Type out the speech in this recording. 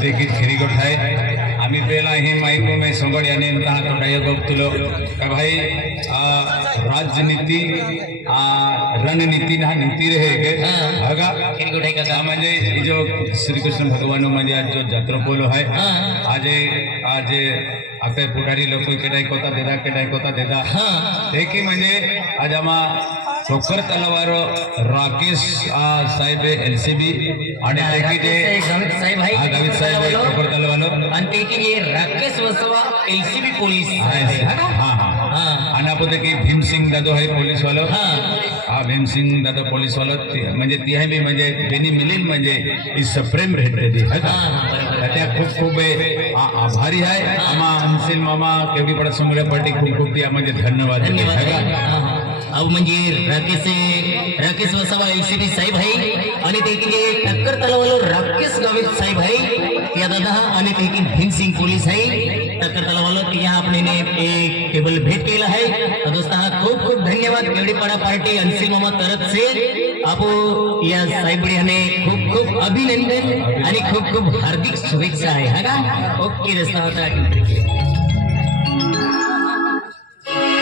देखील खिरीगोट है आम्ही पेला हे माइको में सोंगड़ यानी कहा तो डायो बक्तुलो का भाई राजनीति रणनीति ना नीति रहे के हगा खिरीगोट है का म्हणजे जो श्री कृष्ण भगवान म्हणजे आज जो जत्रा पोलो है आज आता पुढारी लोक केडाय कोता देता हे की म्हणजे आज आम्हा ठोकर तलवार राकेश साहेब एलसीबी आणि गावित साहेब आहे गावित साहेब ठोकर तलवार आणि ते की राकेश वसवा एलसीबी पोलीस हां आणि आपण की भीमसिंग दादो आहे पोलीस वाला हा भीमसिंग दादो पोलीस वाला म्हणजे ती आहे मी म्हणजे बेनी मिलिंद म्हणजे इज सप्रेम रेट त्या खूप खूप आभारी आहे आम्हा अंसिल मामा केवढी पडत सोंगड्या पार्टी खूप ती म्हणजे धन्यवाद अब म्हणजे राकेश वसावा एलसीबी साहेब आहे आणि ते की टक्कर तलवालो राकेश गावित साहेब आहे त्या दादा आणि ते की भीमसिंग पोलीस आहे टक्कर तलवालो की यहाँ अपने ने एक टेबल भेंट केला है तो दोस्तों खूप खूप धन्यवाद केवड़ीपाड़ा पार्टी अंसिल मामा तरफ से आपो या साहेबने खूप खूप अभिनंदन आणि खूप खूप हार्दिक शुभेच्छा आहे हा का ओके दोस्तों